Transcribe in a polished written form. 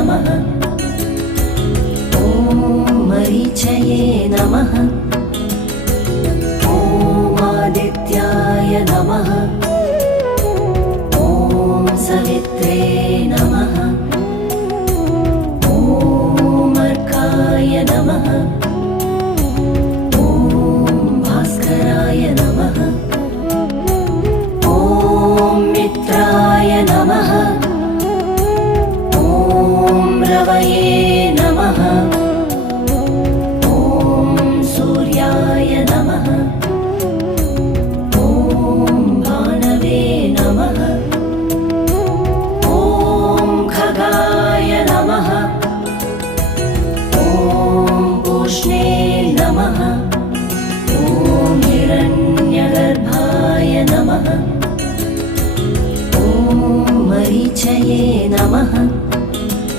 नमः। ॐ मरीचये नमः। ॐ आदित्याय नमः। ॐ सवित्रे नमः। ॐ अर्काय नमः। ॐ भास्कराय नमः। ॐ मित्राय नमः। ॐ रवये